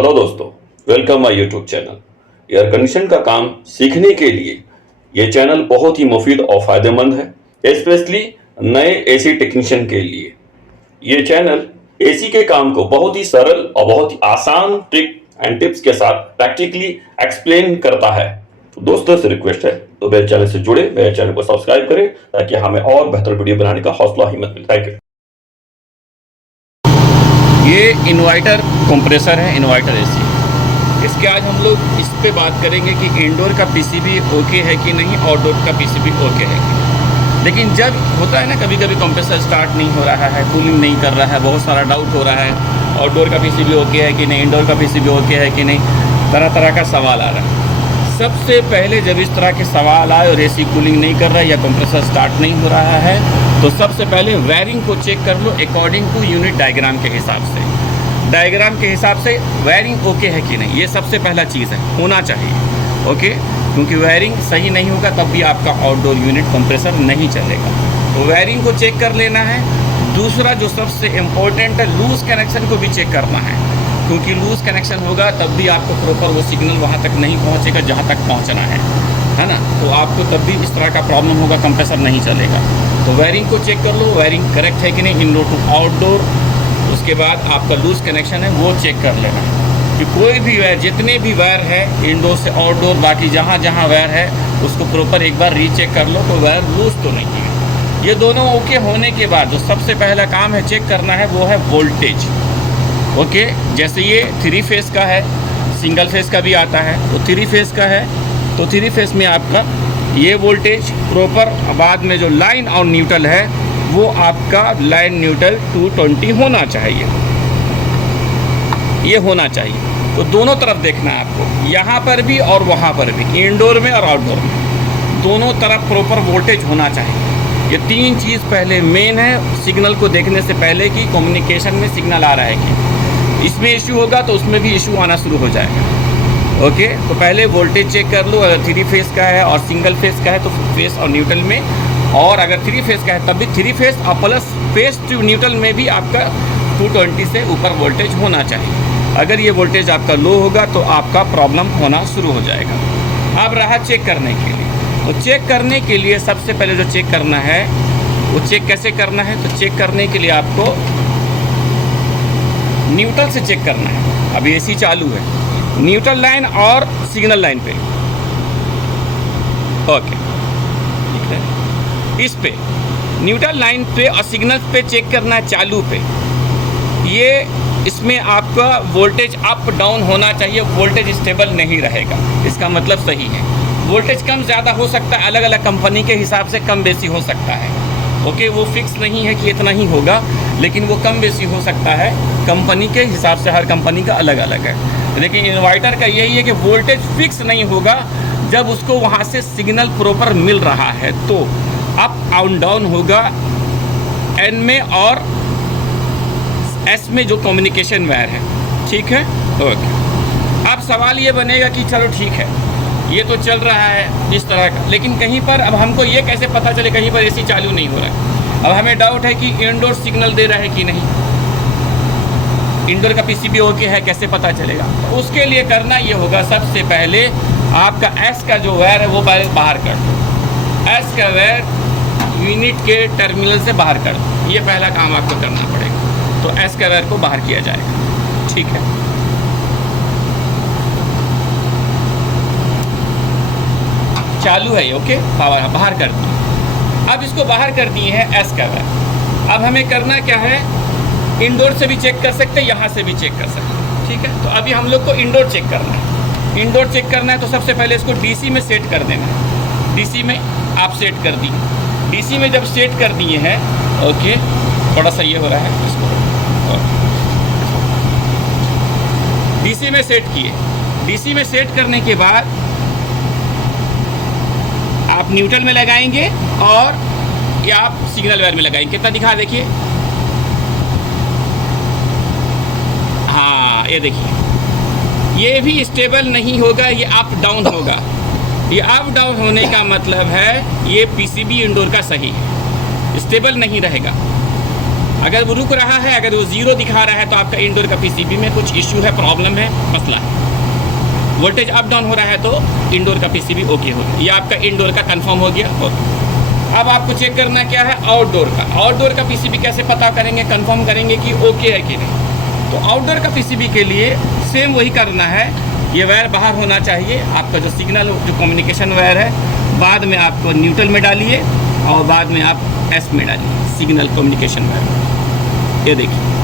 Hello दोस्तों, welcome my YouTube channel. Air condition का काम सीखने के लिए ये चैनल बहुत ही मुफीद और फायदेमंद है, स्पेशली नए एसी टेक्नीशियन के लिए। ये चैनल एसी के काम को बहुत ही सरल और बहुत ही आसान ट्रिक एंड टिप्स के साथ प्रैक्टिकली एक्सप्लेन करता है। तो दोस्तों से रिक्वेस्ट है तो मेरे चैनल से जुड़े, मेरे चैनल को सब्सक्राइब करें ताकि हमें और बेहतर वीडियो बनाने का हौसला हिम्मत मिले। Thank you. ये इन्वर्टर कंप्रेसर है, इन्वर्टर एसी। इसके आज हम लोग इस पे बात करेंगे कि इंडोर का पीसीबी ओके है कि नहीं, आउटडोर का पीसीबी ओके है कि नहीं। लेकिन जब होता है ना, कभी कभी कंप्रेसर स्टार्ट नहीं हो रहा है, कूलिंग नहीं कर रहा है, बहुत सारा डाउट हो रहा है, आउटडोर का पीसीबी ओके है कि नहीं, इंडोर का पीसीबी ओके है कि नहीं, तरह तरह का सवाल आ रहा है। सबसे पहले जब इस तरह के सवाल आए और एसी कूलिंग नहीं कर रहा है या कंप्रेसर स्टार्ट नहीं हो रहा है, तो सबसे पहले वायरिंग को चेक कर लो अकॉर्डिंग टू यूनिट डायग्राम के हिसाब से। डायग्राम के हिसाब से वायरिंग ओके है कि नहीं, ये सबसे पहला चीज़ है, होना चाहिए ओके। क्योंकि वायरिंग सही नहीं होगा तब भी आपका आउटडोर यूनिट कंप्रेसर नहीं चलेगा। तो वायरिंग को चेक कर लेना है। दूसरा जो सबसे इम्पोर्टेंट है, लूज कनेक्शन को भी चेक करना है, क्योंकि लूज कनेक्शन होगा तब भी आपको प्रॉपर वो सिग्नल वहाँ तक नहीं पहुँचेगा जहाँ तक पहुँचना है ना। तो आपको तब भी इस तरह का प्रॉब्लम होगा, कंप्रेसर नहीं चलेगा। तो वायरिंग को चेक कर लो, वायरिंग करेक्ट है कि नहीं, इनडोर टू आउटडोर। उसके बाद आपका लूज कनेक्शन है वो चेक कर लेना है कि कोई भी वायर, जितने भी वायर है इंडोर से आउटडोर, बाकी जहाँ जहाँ वायर है उसको प्रॉपर एक बार रीचेक कर लो, कोई वायर लूज तो नहीं है। ये दोनों ओके होने के बाद जो सबसे पहला काम है चेक करना है वो है वोल्टेज ओके। जैसे ये 3 फेस का है, सिंगल फेस का भी आता है, तो 3 फेस का है तो 3 फेस में आपका ये वोल्टेज प्रॉपर, बाद में जो लाइन और न्यूट्रल है वो आपका लाइन न्यूट्रल 220 होना चाहिए, ये होना चाहिए। तो दोनों तरफ देखना है आपको, यहाँ पर भी और वहाँ पर भी, इंडोर में और आउटडोर में, दोनों तरफ प्रॉपर वोल्टेज होना चाहिए। ये 3 चीज़ पहले मेन है सिग्नल को देखने से पहले कि कम्युनिकेशन में सिग्नल आ रहा है कि इसमें इशू होगा तो उसमें भी इशू आना शुरू हो जाएगा ओके। तो पहले वोल्टेज चेक कर लो, अगर 3 फेस का है और सिंगल फेस का है तो फेस और न्यूट्रल में, और अगर 3 फेस का है तब भी 3 फेस और प्लस फेस टू न्यूट्रल में भी आपका 220 से ऊपर वोल्टेज होना चाहिए। अगर ये वोल्टेज आपका लो होगा तो आपका प्रॉब्लम होना शुरू हो जाएगा। अब रहा चेक करने के लिए, तो चेक करने के लिए सबसे पहले जो चेक करना है वो चेक कैसे करना है, तो चेक करने के लिए आपको न्यूट्रल से चेक करना है। अभी एसी चालू है, न्यूट्रल लाइन और सिग्नल लाइन पे ओके, इस पे न्यूट्रल लाइन पे और सिग्नल पे चेक करना है, चालू पे। ये इसमें आपका वोल्टेज अप डाउन होना चाहिए, वोल्टेज स्टेबल नहीं रहेगा, इसका मतलब सही है। वोल्टेज कम ज़्यादा हो सकता है, अलग अलग कंपनी के हिसाब से कम बेसी हो सकता है ओके। वो फिक्स नहीं है कि इतना ही होगा, लेकिन वो कम बेसी हो सकता है, कंपनी के हिसाब से, हर कंपनी का अलग अलग है। लेकिन इन्वर्टर का यही है कि वोल्टेज फिक्स नहीं होगा, जब उसको वहाँ से सिग्नल प्रॉपर मिल रहा है तो अप और डाउन होगा एन में और एस में जो कम्युनिकेशन वायर है, ठीक है ओके। अब सवाल ये बनेगा कि चलो ठीक है, ये तो चल रहा है इस तरह का, लेकिन कहीं पर अब हमको ये कैसे पता चले कहीं पर एसी चालू नहीं हो रहा है। अब हमें डाउट है कि इंडोर सिग्नल दे रहा है कि नहीं, इंडोर का पीसीबी ओके है, कैसे पता चलेगा। तो उसके लिए करना ये होगा, सबसे पहले आपका एस का जो वायर है वो बाहर कर दो। एस का वायर यूनिट के टर्मिनल से बाहर कर दो, ये पहला काम आपको करना पड़ेगा। तो एस का वायर को बाहर किया जाएगा, ठीक है। चालू है ये ओके, पावर बाहर कर दिए। अब इसको बाहर कर दिए हैं एस का वायर। अब हमें करना क्या है, इंडोर से भी चेक कर सकते हैं, यहाँ से भी चेक कर सकते हैं, ठीक है। तो अभी हम लोग को इंडोर चेक करना है। इंडोर चेक करना है तो सबसे पहले इसको डीसी में सेट कर देना है। डीसी में आप सेट कर दिए, डीसी में जब सेट कर दिए हैं ओके, थोड़ा सा ये हो रहा है, इसको डीसी में सेट किए। डीसी में सेट करने के बाद आप न्यूट्रल में लगाएंगे और या आप सिग्नल वायर में लगाएंगे। कितना दिखा देखिए, हाँ ये देखिए, ये भी स्टेबल नहीं होगा, ये अप डाउन होगा। ये अप डाउन होने का मतलब है ये पीसीबी इंडोर का सही है, स्टेबल नहीं रहेगा अगर वो रुक रहा है, अगर वो 0 दिखा रहा है तो आपका इंडोर का पीसीबी में कुछ इश्यू है, प्रॉब्लम है, मसला है। वोल्टेज अप डाउन हो रहा है तो इंडोर का पीसीबी ओके हो गया, ये आपका इंडोर का कंफर्म हो गया। अब आपको चेक करना क्या है, आउटडोर का। आउटडोर का पीसीबी कैसे पता करेंगे, कंफर्म करेंगे कि ओके है कि नहीं। तो आउटडोर का पीसीबी के लिए सेम वही करना है, ये वायर बाहर होना चाहिए, आपका जो सिग्नल जो कम्युनिकेशन वायर है, बाद में आपको न्यूट्रल में डालिए और बाद में आप एस में डालिए, सिग्नल कम्युनिकेशन वायर। ये देखिए